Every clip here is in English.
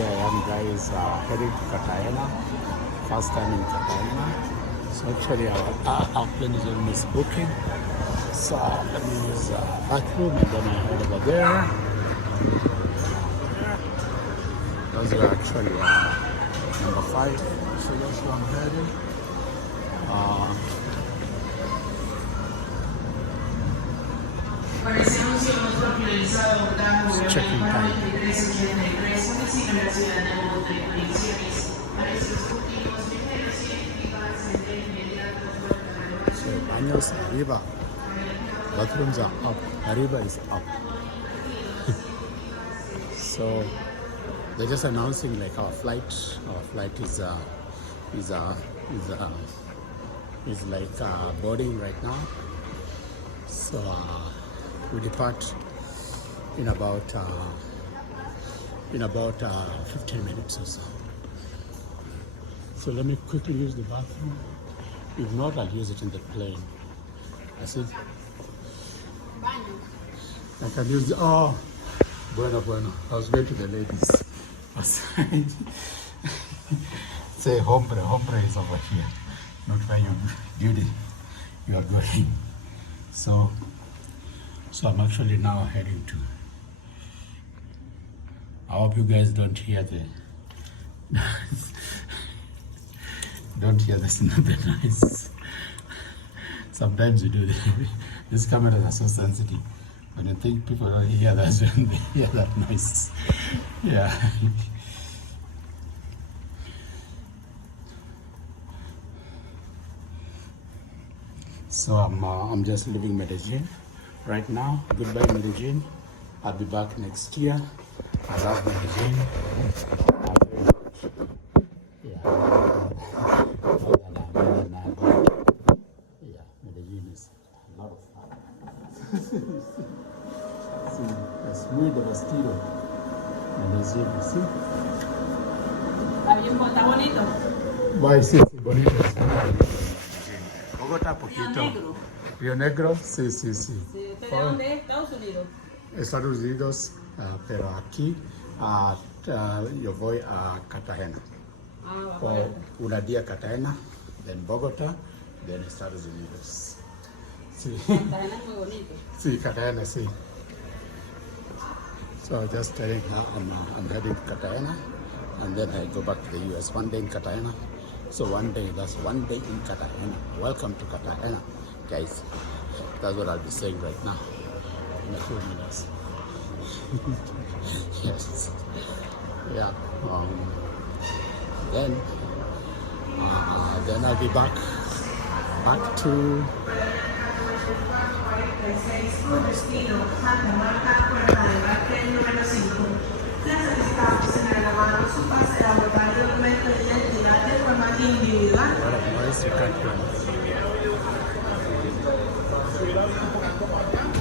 here I am, guys, heading to Cartagena. First time in Cartagena. So actually our plane is almost booking. So let me use the bathroom and then I head over there. Those are actually number 5. So that's where I'm heading. Checking time. So baños arriba. Bathrooms are up. Arriba is up. So they're just announcing like our flight. Our flight is like boarding right now. So we depart in about 15 minutes or so. So let me quickly use the bathroom. If not, I'll use it in the plane. I said, I can use the, oh, bueno. I was going to the ladies. Say hombre is over here, not where you are going. So I'm actually now heading to. I hope you guys don't hear the noise. Sometimes you do. These cameras are so sensitive. When you think people don't hear that, when they hear that noise. Yeah. So I'm just leaving Medellin right now. Goodbye, Medellin. I'll be back next year. I love Medellin. Yeah, Medellin is a lot of fun. See, es muy divertido. Medellin, ¿sí? Está bonito. Bye, sí, bonito. Bogotá, poquito. Río Negro, sí. ¿Pero dónde es? ¿Estados Unidos? Estados Unidos, pero aquí yo voy a Cartagena. Por una día Cartagena, then Bogotá, then Estados Unidos. Sí. Cartagena es muy bonito. Sí, Cartagena, sí. So just telling her I'm heading to Cartagena, and then I go back to the US. One day in Cartagena. So that's one day in Cartagena. Welcome to Cartagena, guys. That's what I'll be saying right now in a few minutes. Yes. Yeah. Then I'll be back to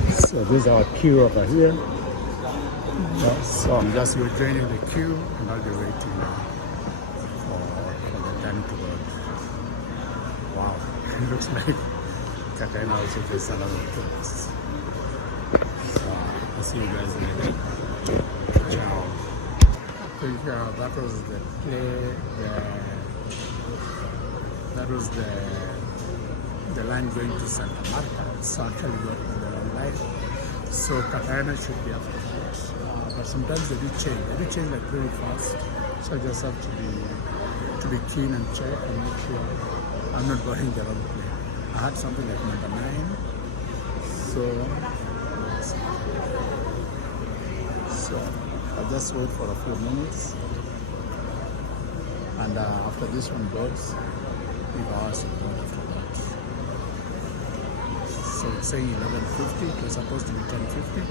So this is our queue over here. So I'm just rejoining the queue and I'll be waiting for the time to board. Wow, it looks like Cartagena also gets another tourist. So I'll see you guys later. Ciao. I think that was the play. That was the line going to Santa Marta. It's actually got the wrong line. So Cartagena should be after that. But sometimes they do change. They do change like very fast. So I just have to be keen and check and make sure I'm not boarding the wrong plane. I had something like number 9. So I'll just wait for a few minutes. And after this one boards, we hours to board after that. So it's saying 11:50. It was supposed to be 10:50.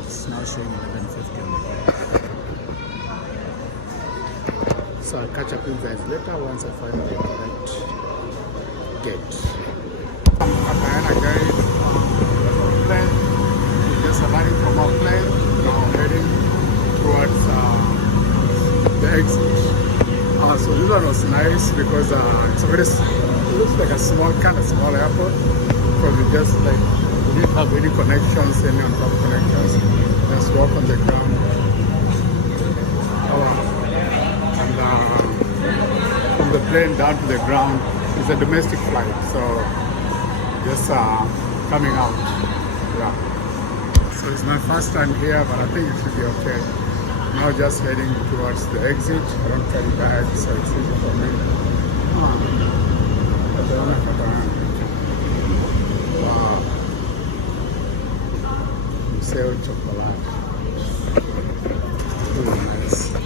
It's now showing 11:50 on the clock. So I'll catch up with you guys later once I find the correct gate. Cartagena gate plane. We just arrived from our plane. Now heading towards the exit. So this one was nice because it's a very, it looks like a kind of small airport because we just like we didn't have any connections, any on-top connections. Just walk on the ground. Oh, wow. plane down to the ground. It's a domestic flight, so just coming out. Yeah. So it's my first time here, but I think it should be okay. Now just heading towards the exit. I don't carry bags, so it's easy for me. Wow. Museo chocolate. Nice. I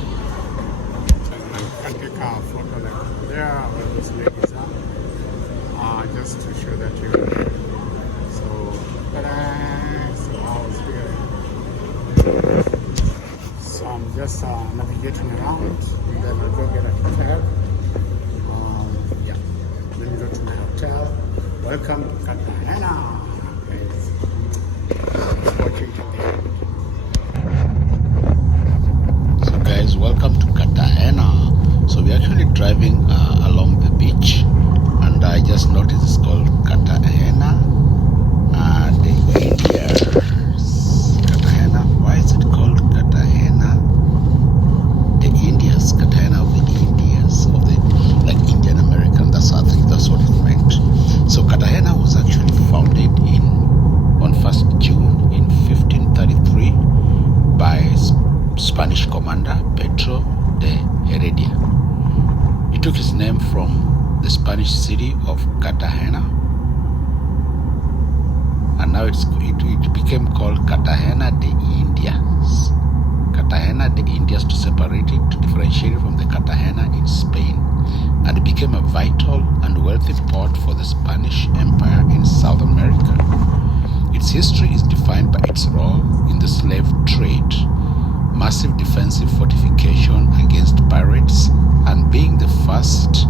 can take a photo like there where those ladies are. Just to show that you. So, so I was here. So I'm just navigating around, and then I'll go get a hotel. Yeah, let me go to my hotel. Welcome to Cartagena. Watching so guys, welcome to Cartagena. So we're actually driving along the beach, and I just noticed it's called Cartagena de Indias. Cartagena. Why is it called Cartagena de Indias? Cartagena of the Indias, of the like Indian American. That's I think that's what it meant. So Cartagena was actually founded on 1st June in 1533 by Spanish commander Pedro de Heredia. It took its name from the Spanish city of Cartagena, and now it became called Cartagena de Indias. Cartagena de Indias to separate it, to differentiate it from the Cartagena in Spain, and it became a vital and wealthy port for the Spanish Empire in South America. Its history is defined by its role in the slave trade, massive defensive fortification against pirates, and being the first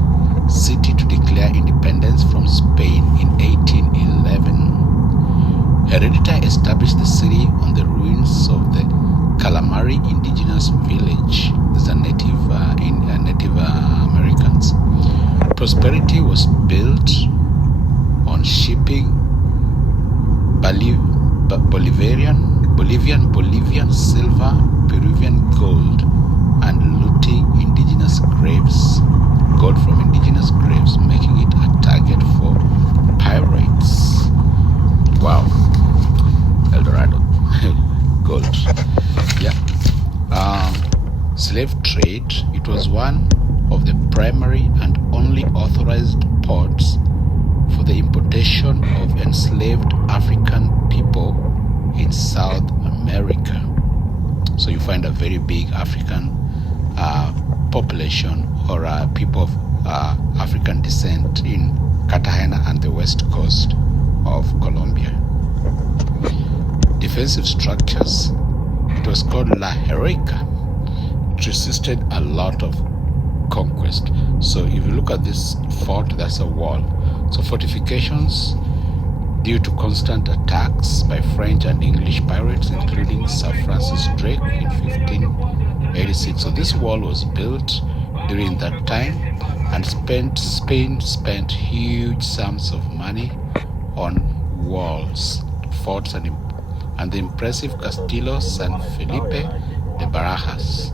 city to declare independence from Spain in 1811. Heredita established the city on the ruins of the Calamari indigenous village. These are Native Americans. Prosperity was built on shipping Bolivian silver, Peruvian gold, and looting indigenous graves, gold from indigenous graves, making it a target for pirates. Wow. El Dorado. Gold. Yeah. Slave trade. It was one of the primary and only authorized ports for the importation of enslaved African people in South America. So you find a very big African population or people of African descent in Cartagena and the west coast of Colombia. Defensive structures. It was called La Heroica. It resisted a lot of conquest. So if you look at this fort, that's a wall. So fortifications due to constant attacks by French and English pirates, including Sir Francis Drake in 1586. So this wall was built during that time, and Spain spent huge sums of money on walls, forts, and the impressive Castillo San Felipe de Barajas.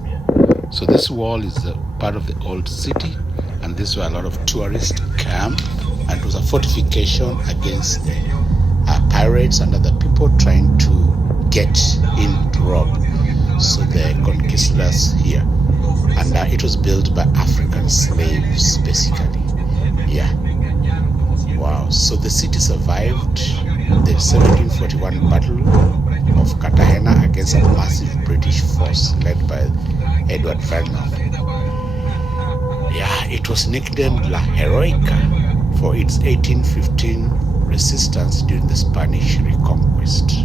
So this wall is a part of the old city, and this is where a lot of tourists camp, and it was a fortification against pirates and other people trying to get in to rob. So the conquistadors here, and it was built by African slaves, basically. Yeah. Wow. So the city survived the 1741 Battle of Cartagena against a massive British force led by Edward Vernon. Yeah, it was nicknamed La Heroica for its 1815 resistance during the Spanish Reconquest.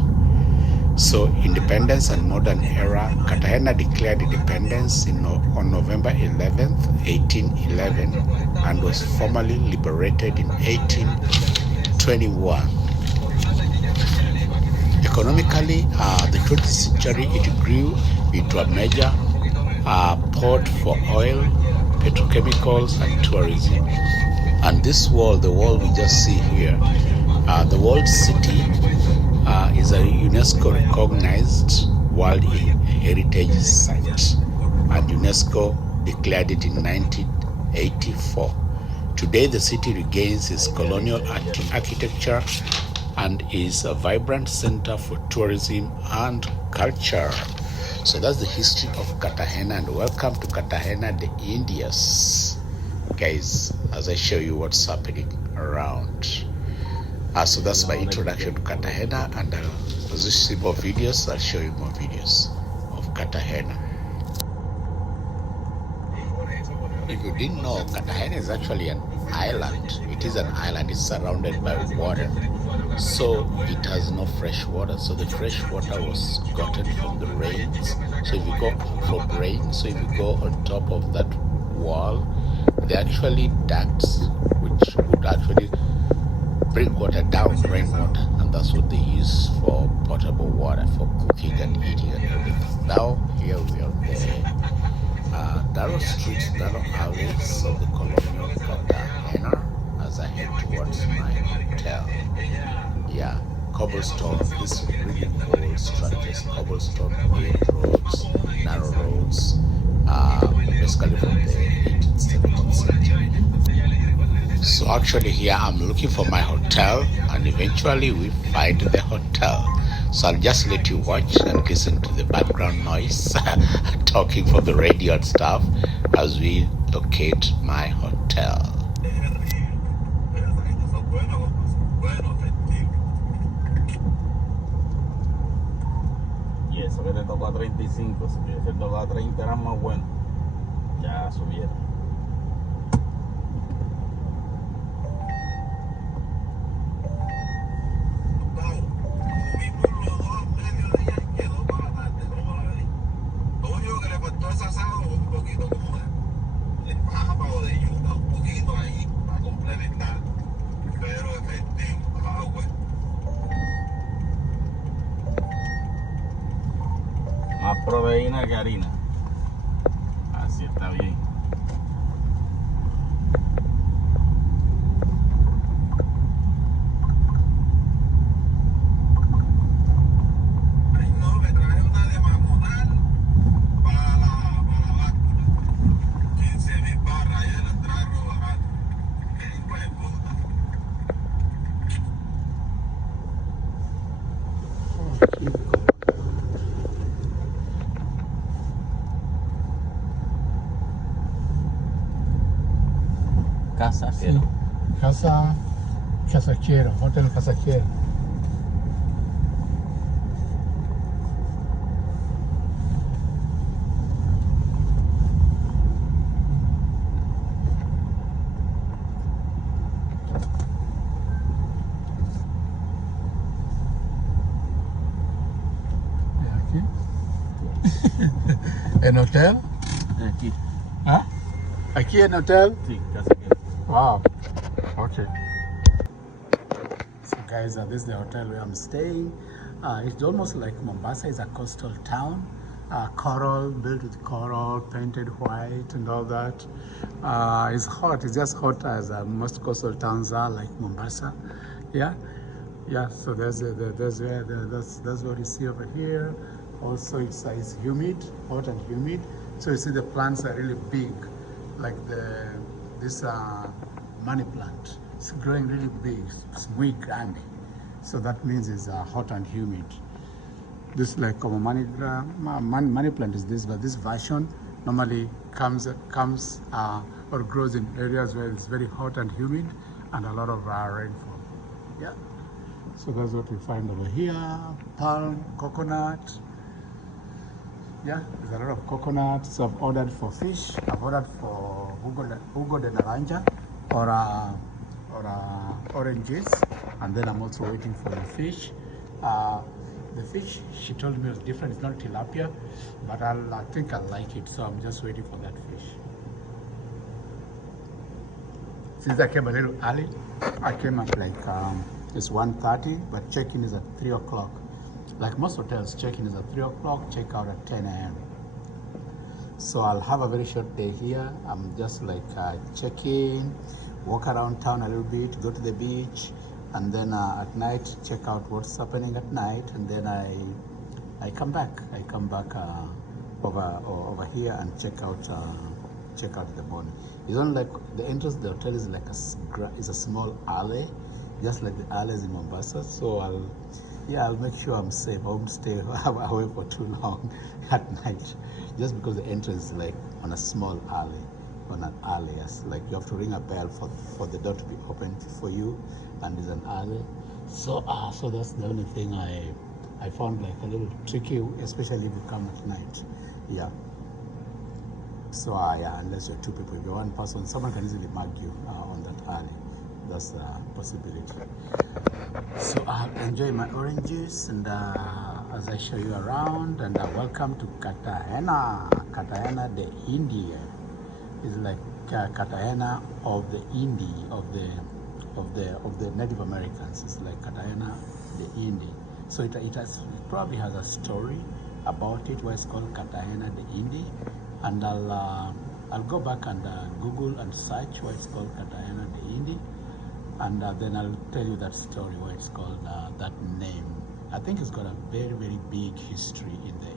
So independence and modern era. Cartagena declared independence on November 11th, 1811, and was formally liberated in 1821. Economically, the 20th century, it grew into a major port for oil, petrochemicals, and tourism. And this wall, the wall we just see here, the walled city is a UNESCO recognized World Heritage Site, and UNESCO declared it in 1984. Today, the city regains its colonial architecture and is a vibrant center for tourism and culture. So that's the history of Cartagena, and welcome to Cartagena de Indias, guys, as I show you what's happening around. So that's my introduction to Cartagena, and as you see more videos, I'll show you more videos of Cartagena. If you didn't know, Cartagena is actually an island. It is an island. It's surrounded by water. So it has no fresh water. So the fresh water was gotten from the rains. So if you go from rain, so if you go on top of that wall, there are actually ducts which would actually bring water down, rainwater, and that's what they use for potable water, for cooking and eating and everything. Now here we are there. Narrow streets, narrow alleys of the colonial Cartagena as I head towards my hotel. Yeah, cobblestone, these really old structures, cobblestone paved roads, narrow roads, basically from the 18th, 17th century. So actually here I'm looking for my hotel, and eventually we find the hotel. So I'll just let you watch and listen to the background noise talking from the radio and stuff as we locate my hotel. Y eso que te tocó a 35, si te tocó a 30 era más bueno. Ya subieron. Más proteína que harina. Así está bien. No, me traje una de mamonal para la báscula. 15.000 barras y el traje barato. Qué hijo de puta. Casachero. Casachero, Hotel Casachero. Aquí. ¿En hotel? Aquí. ¿Ah? ¿Aquí en hotel? Sí, Casachero. Wow. Okay. So guys, this is the hotel where I'm staying. It's almost like Mombasa is a coastal town. Coral, built with coral, painted white and all that. It's hot. It's just hot as most coastal towns are, like Mombasa. Yeah. So that's what you see over here. Also, it's humid, hot and humid. So you see the plants are really big, like this money plant. It's growing really big. It's muy grande. So that means it's hot and humid. This like money plant is this, but this version normally comes or grows in areas where it's very hot and humid and a lot of rainfall. Yeah. So that's what we find over here. Palm, coconut. Yeah, there's a lot of coconut. So I've ordered for fish. I've ordered for jugo de naranja or oranges, and then I'm also waiting for the fish. The fish, she told me, was different. It's not tilapia, but I think I like it, so I'm just waiting for that fish. Since I came a little early, I came at like it's 1:30, but check-in is at 3 o'clock. Like most hotels, check-in is at 3 o'clock, check-out at 10 a.m. So I'll have a very short day here. I'm just like check in, walk around town a little bit, go to the beach, and then at night check out what's happening at night, and then I come back. I come back over here and check out check out the morning. It's not like the entrance to the hotel is like is a small alley, just like the alleys in Mombasa. So I'll make sure I'm safe. I won't stay away for too long at night, just because the entrance is like on a small alley, on an alley. Yes, like you have to ring a bell for the door to be opened for you, and there's an alley. So so that's the only thing I found like a little tricky, especially if you come at night. Yeah. So yeah, unless you're two people, if you're one person, someone can easily mug you on that alley. That's a possibility. So I'll enjoy my orange juice, and as I show you around, and welcome to Cartagena. Cartagena de India. It's like Cartagena of the of the Native Americans. It's like Cartagena de India. So it probably has a story about it, why it's called Cartagena de India. And I'll go back and Google and search why it's called Cartagena de India, and then I'll tell you that story why it's called that name. I think it's got a very, very big history in the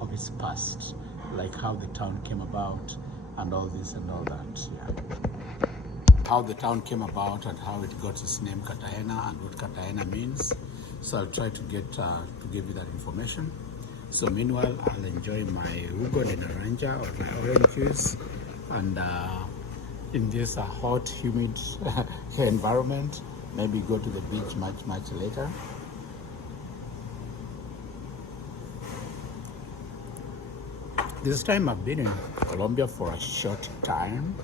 of its past, like how the town came about and all this and all that. Yeah. How the town came about and how it got its name Cartagena and what Cartagena means. So I'll try to get to give you that information. So meanwhile, I'll enjoy my Hugo de Naranja or my orange juice, and in this hot, humid environment, maybe go to the beach much later. This time I've been in Colombia for a short time.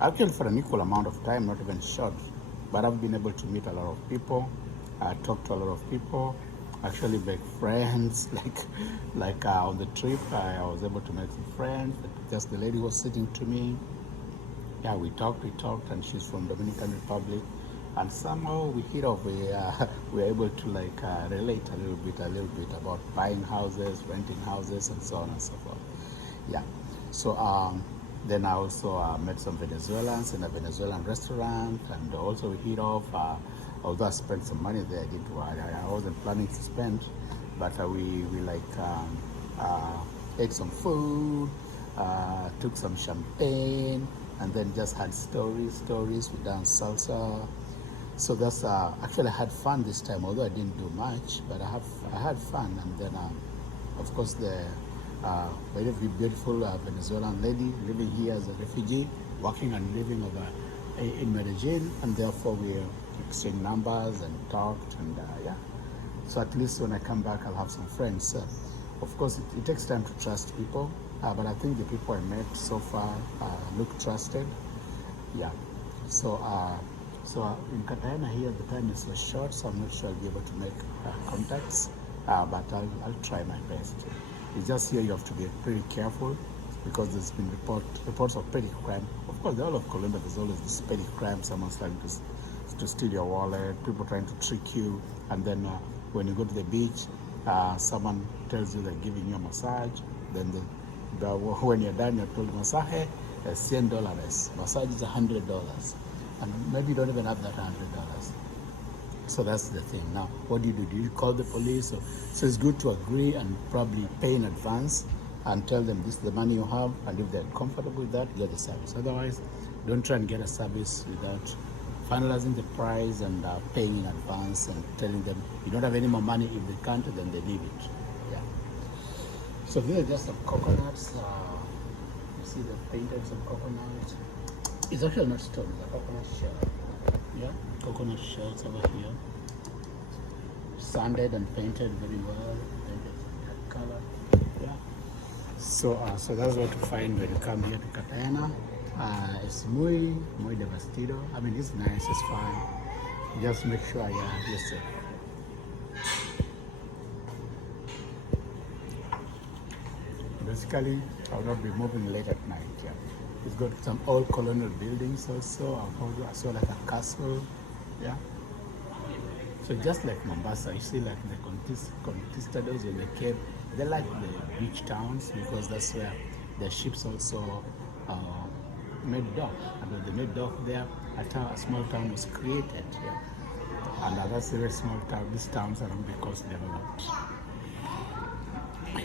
Actually for an equal amount of time, not even short, but I've been able to meet a lot of people, talk to a lot of people, actually make friends. Like on the trip, I was able to make some friends. Just the lady was sitting to me. Yeah, we talked, and she's from Dominican Republic, and somehow we hit off. We were able to relate a little bit about buying houses, renting houses, and so on and so forth. Yeah. So then I also met some Venezuelans in a Venezuelan restaurant, and also we hit off. Although I spent some money there, I wasn't planning to spend, but we ate some food, took some champagne, and then just had stories. We danced salsa. So that's actually I had fun this time, although I didn't do much, but I had fun. And then of course the very beautiful Venezuelan lady living here as a refugee, working and living over in Medellin, and therefore we exchanged numbers and talked, and yeah. So at least when I come back, I'll have some friends. Of course, it takes time to trust people, but I think the people I met so far look trusted. Yeah. So in Cartagena here, the time is so short, so I'm not sure I'll be able to make contacts, but I'll try my best. It's just here you have to be pretty careful, because there's been reports of petty crime. Of course, all of Colombia, there's always this petty crime. Someone's trying to steal your wallet, people trying to trick you, and then when you go to the beach, someone tells you they're giving you a massage. Then when you're done, you're told massage is $100, massage is $100, and maybe you don't even have that $100. So that's the thing. Now, what do? Do you call the police? So it's good to agree and probably pay in advance and tell them this is the money you have, and if they're comfortable with that, get the service. Otherwise, don't try and get a service without finalizing the price and paying in advance and telling them you don't have any more money. If they can't, then they leave it. Yeah. So these are just some coconuts. You see the painted some coconuts. It's actually not stone, it's a coconut shell. Yeah, coconut shells over here. Sanded and painted very well. Painted that color. Yeah. So that's what you find when you come here to Cartagena. It's muy divertido. I mean, it's nice, it's fun. Just make sure you're safe. Basically, I will not be moving late at night. Yeah. It's got some old colonial buildings also. I saw like a castle. Yeah. So just like Mombasa, you see like the conquistadors when they came, they like the beach towns because that's where the ships also made dock. And when they made dock there, a small town was created. Yeah. And that's a very small town. These towns are not because developed.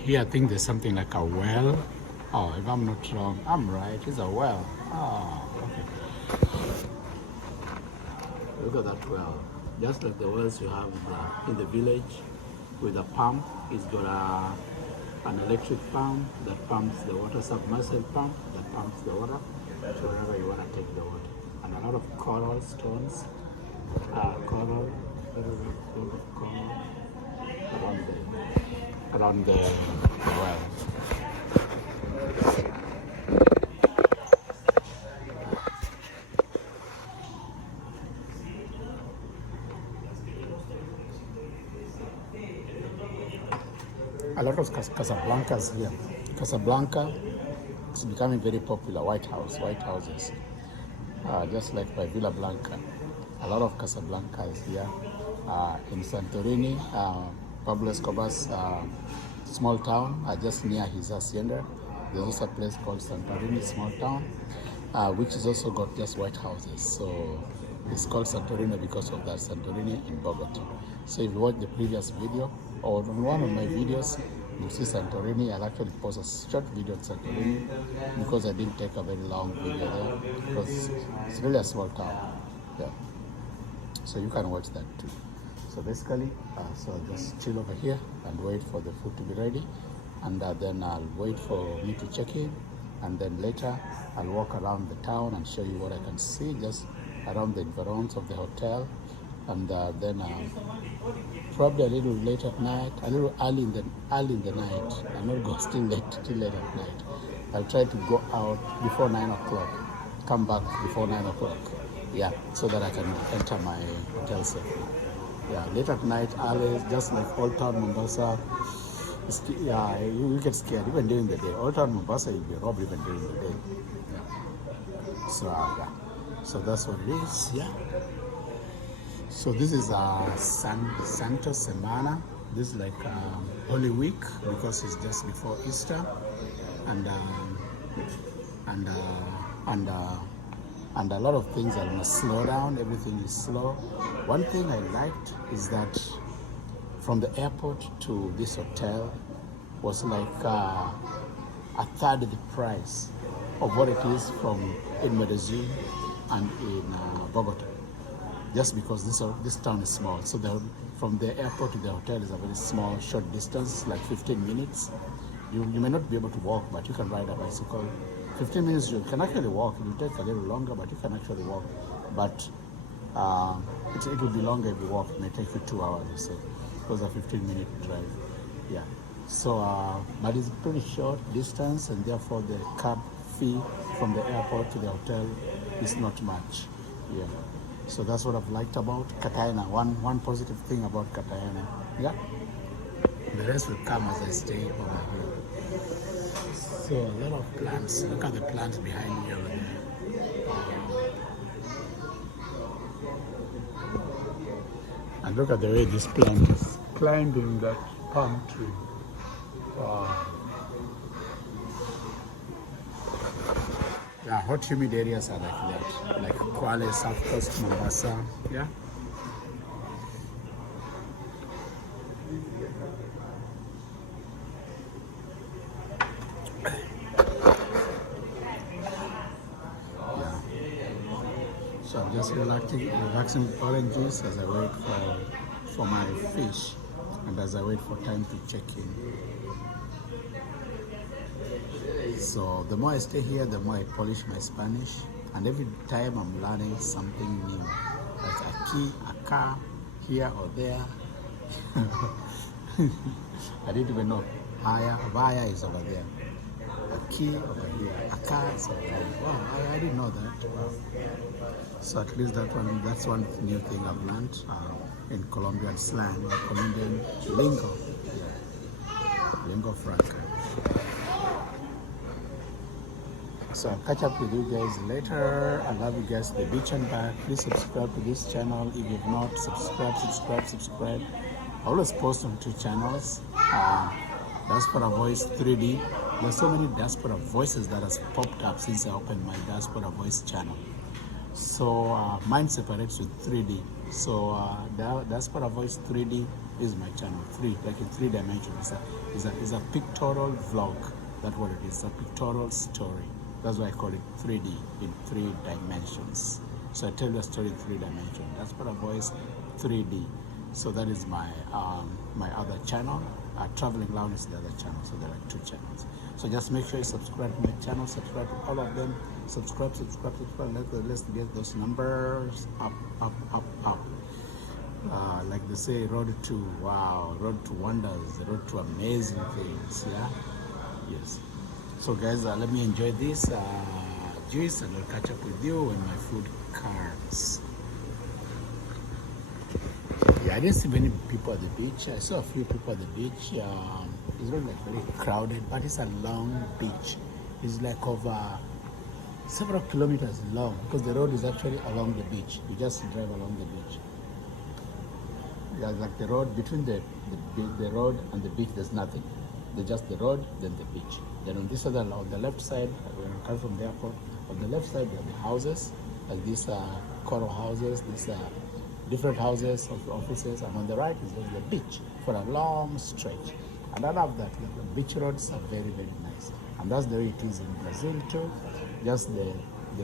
Here I think there's something like a well Oh, if I'm not wrong, I'm right. It's a well. Oh, okay. Look at that well. Just like the wells you have in the village with a pump. It's got an electric pump that pumps the water, submersible pump that pumps the water to wherever you want to take the water. And a lot of coral stones, coral, around the well. A lot of Casablancas here. Casablanca is becoming very popular. White houses, just like by Villa Blanca. A lot of Casablancas here. In Santorini, Pablo Escobar's small town, just near his hacienda. There's also a place called Santorini, small town, which has also got just white houses. So it's called Santorini because of that, Santorini in Bogota. So if you watch the previous video, or on one of my videos, you see Santorini. I'll actually post a short video on Santorini because I didn't take a very long video there because it's really a small town. Yeah. So you can watch that too. So basically, so I'll just chill over here and wait for the food to be ready, and then I'll wait for me to check in, and then later I'll walk around the town and show you what I can see just around the environs of the hotel, and then probably a little late at night, a little early in the night. I'll not go till late at night. I'll try to go out before 9 o'clock, come back before 9 o'clock. Yeah, so that I can enter my hotel safely. Yeah, late at night, early, just like Old Town Mombasa. Yeah, you get scared even during the day. Old Town Mombasa, you'll be robbed even during the day. Yeah. So yeah, so that's what it is. Yeah. So this is Santo Semana. This is like Holy Week because it's just before Easter, and a lot of things are gonna slow down. Everything is slow. One thing I liked is that from the airport to this hotel was like a third of the price of what it is in Medellin and in Bogota. Just because this town is small, so from the airport to the hotel is a very small, short distance, like 15 minutes. You may not be able to walk, but you can ride a bicycle. 15 minutes you can actually walk. It will take a little longer, but you can actually walk. But it will be longer if you walk. It may take you 2 hours or so, because a 15-minute drive. Yeah. So, but it's a pretty short distance, and therefore the cab fee from the airport to the hotel is not much. Yeah. So that's what I've liked about Cartagena. One positive thing about Cartagena. Yeah. The rest will come as I stay over here. So a lot of plants. Look at the plants behind me over there. And look at the way this plant is climbing that palm tree. Wow. Yeah, hot humid areas are like that, like Kwale, South Coast, Mombasa. Yeah. So I'm just relaxing with orange juice as I wait for my fish and as I wait for time to check in. So the more I stay here, the more I polish my Spanish, and every time I'm learning something new, like a key, a car, here or there. I didn't even know. Via is over there. A key over here. A car is over there. Wow, I didn't know that. Wow. So at least that's one new thing I've learned in Colombian slang, or Colombian lingo. Yeah. Lingo franca. So I'll catch up with you guys later. I love you guys to the beach and back. Please subscribe to this channel if you've not. Subscribe. I always post on 2 channels. Diaspora Voice 3D. There's so many Diaspora Voices that has popped up since I opened my Diaspora Voice channel. So mine separates with 3D. So Diaspora Voice 3D is my channel. Like in 3 dimensions. It's a pictorial vlog. That's what it is, a pictorial story. That's why I call it 3D, in 3 dimensions. So I tell you a story in 3 dimensions. Diaspora Voice 3D. So that is my my other channel. Traveling Lounge is the other channel. So there are 2 channels. So just make sure you subscribe to my channel, subscribe to all of them. Subscribe. Let's get those numbers up. Like they say, road to wonders, road to amazing things. Yeah, yes. So guys, let me enjoy this juice, and I'll catch up with you when my food comes. Yeah, I didn't see many people at the beach. I saw a few people at the beach. It's not like very crowded, but it's a long beach. It's like over several kilometers long, because the road is actually along the beach. You just drive along the beach. Yeah, like the road between the road and the beach, there's nothing. There's just the road, then the beach. Then on this other, on the left side, when I come from the airport, on the left side there are the houses, like these coral houses, these different houses of offices, and on the right is the beach for a long stretch. And I love that. The beach roads are very, very nice. And that's the way it is in Brazil too. Just the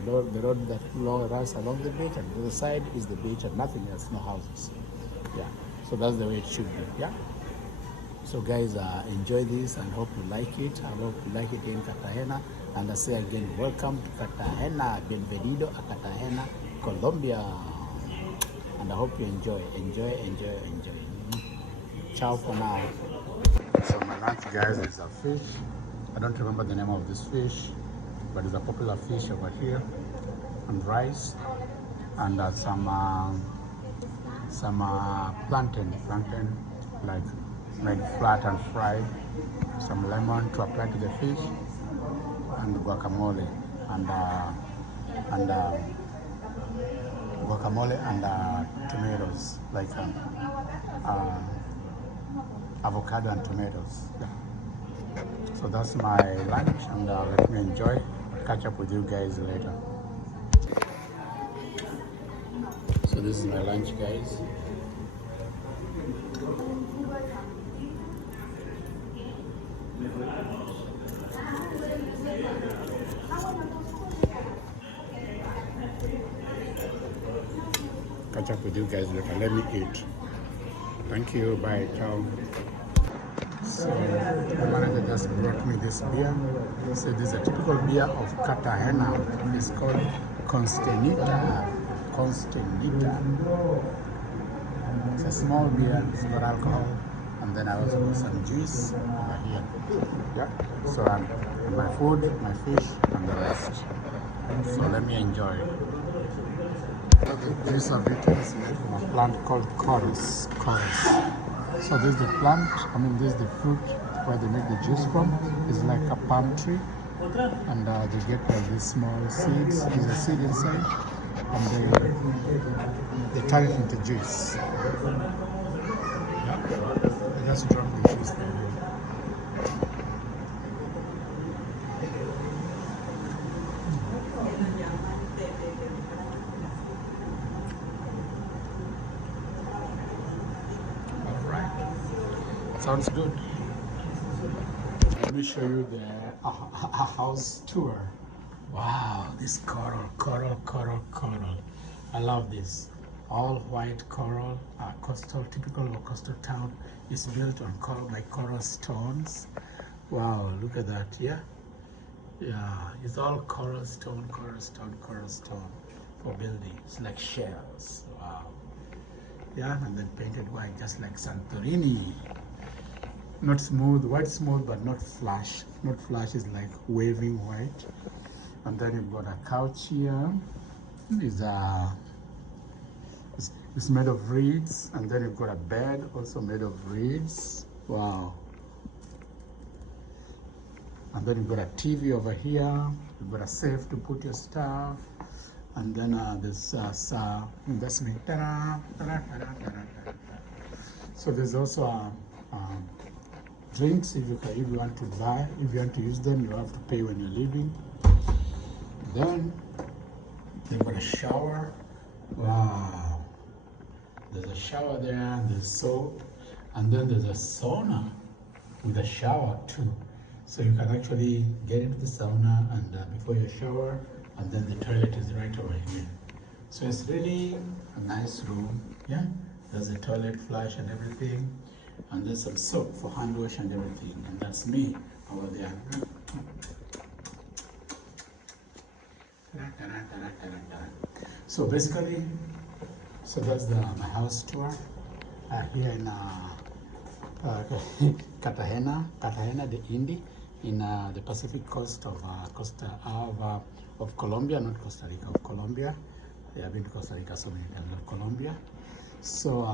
road that runs along the beach, and the other side is the beach and nothing else, no houses. Yeah, so that's the way it should be. Yeah. So guys, enjoy this and hope you like it. I hope you like it in Cartagena. And I say again, welcome to Cartagena. Bienvenido a Cartagena, Colombia. And I hope you enjoy. Ciao for now. So my lunch, guys, is a fish. I don't remember the name of this fish, but it's a popular fish over here. And rice, and some plantain, like flat and fried. Some lemon to apply to the fish, and guacamole, and tomatoes, like avocado and tomatoes. Yeah. So that's my lunch, and let me enjoy. Catch up with you guys later. So this is my lunch, guys. Catch up with you guys later. Let me eat. Thank you. Bye. Ciao. So the manager just brought me this beer. He said this is a typical beer of Cartagena. It's called Constenita. It's a small beer. It's got alcohol. And then I also got some juice over here. Yeah. So my food, my fish, and the rest. So let me enjoy. These are vitamins made from a plant called chorus. So this is the plant, this is the fruit where they make the juice from. It's like a palm tree, and they get like these small seeds. There's a seed inside, and they turn it into juice. Yeah, they just drop the juice from here. Sounds good. Let me show you the house tour. Wow, this coral. I love this. All white coral, typical of coastal town. Is built on coral stones. Wow, look at that. Yeah, it's all coral stone for building. It's like shells. Wow. Yeah, and then painted white, just like Santorini. Not smooth, white smooth, but not flash. Not flash is like waving white. And then you've got a couch here. It's made of reeds. And then you've got a bed also made of reeds. Wow. And then you've got a TV over here. You've got a safe to put your stuff. And then there's investment. So there's also drinks if you want to buy. If you want to use them, you have to pay when you're leaving. Then they've got a shower. Wow. There's a shower there, there's soap, and then there's a sauna with a shower too. So you can actually get into the sauna and before you shower, and then the toilet is right over here. So it's really a nice room. Yeah, there's a toilet, flush and everything, and there's some soap for hand wash and everything. And that's me over there. So basically, so that's my house tour here in Cartagena, the Indy, in the Pacific coast of Colombia, not Costa Rica, of Colombia. Yeah, I've been to Costa Rica so many times, not Colombia. So,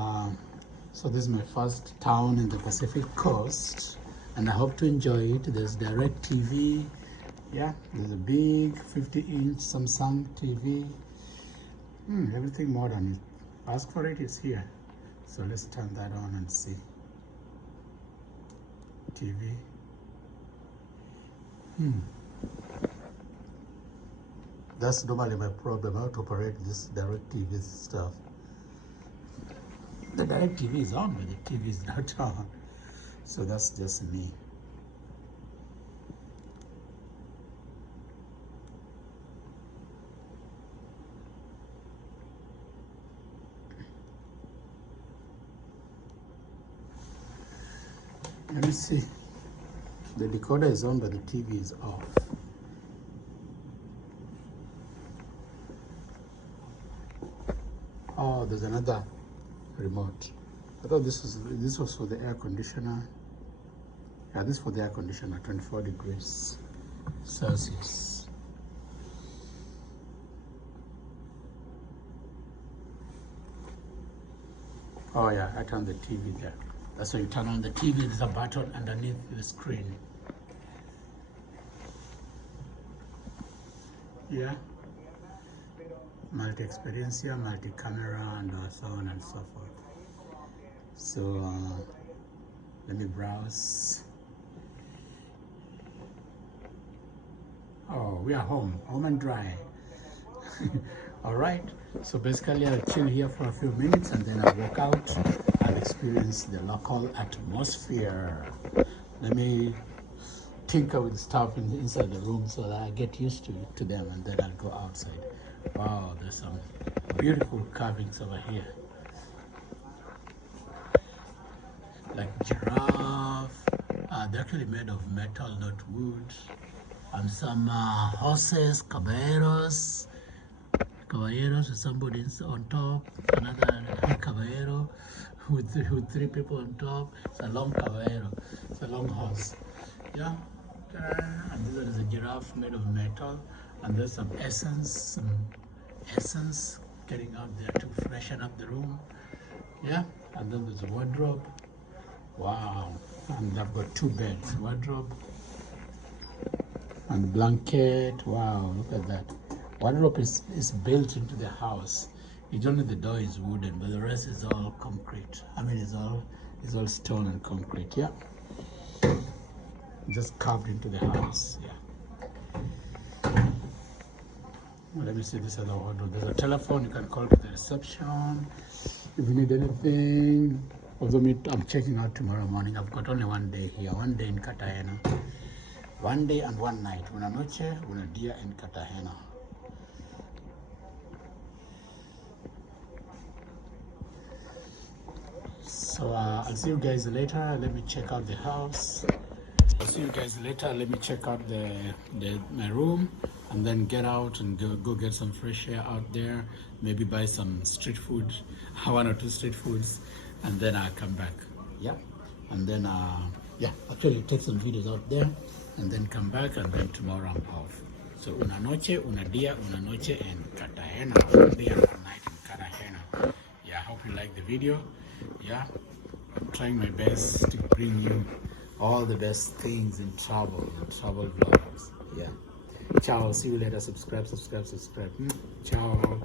so this is my first town in the Pacific coast, and I hope to enjoy it. There's direct TV. Yeah, there's a big 50-inch Samsung TV. Everything modern. Ask for it, it's here. So let's turn that on and see. TV. That's normally my problem, how to operate this direct TV stuff. The direct TV is on, but the TV is not on. So that's just me. Let me see. The decoder is on, but the TV is off. Oh, there's another remote. I thought this was for the air conditioner. Yeah, this is for the air conditioner, 24 degrees Celsius. Oh yeah, I turned the TV there. That's why you turn on the TV, there's a button underneath the screen. Yeah. Multi-experiencia, multi-camera, and so on and so forth. So let me browse. Oh, we are home and dry. All right, so basically I'll chill here for a few minutes and then I'll walk out and experience the local atmosphere. Let me tinker with stuff inside the room so that I get used to them, and then I'll go outside. Wow, there's some beautiful carvings over here. Like giraffe, they're actually made of metal, not wood. And some horses, caballeros with somebody on top, another caballero with three people on top. It's a long caballero, it's a long horse. Yeah, and there's a giraffe made of metal, and there's some essence getting out there to freshen up the room. Yeah, and then there's a wardrobe. Wow, and I've got 2 beds, wardrobe and blanket. Wow, look at that. Wardrobe is built into the house. It's only the door is wooden, but the rest is all concrete. I mean, it's all stone and concrete. Yeah, just carved into the house. Yeah. Well, let me see this other wardrobe. There's a telephone. You can call to the reception if you need anything. Although I'm checking out tomorrow morning. I've got only 1 day here, 1 day in Cartagena. 1 day and 1 night. Una noche, una dia in Cartagena. So I'll see you guys later. Let me check out the house. I'll see you guys later. Let me check out my room, and then get out and go get some fresh air out there. Maybe buy some street food, 1 or 2 street foods, and then I'll come back. Yeah, and then yeah, actually take some videos out there, and then come back, and then tomorrow I'm off. So una noche, una dia, una noche in Cartagena. 1 day and 1 night in Cartagena. Yeah, I hope you like the video. Yeah, I'm trying my best to bring you all the best things in travel vlogs. Yeah. Ciao. See you later. Subscribe. Ciao.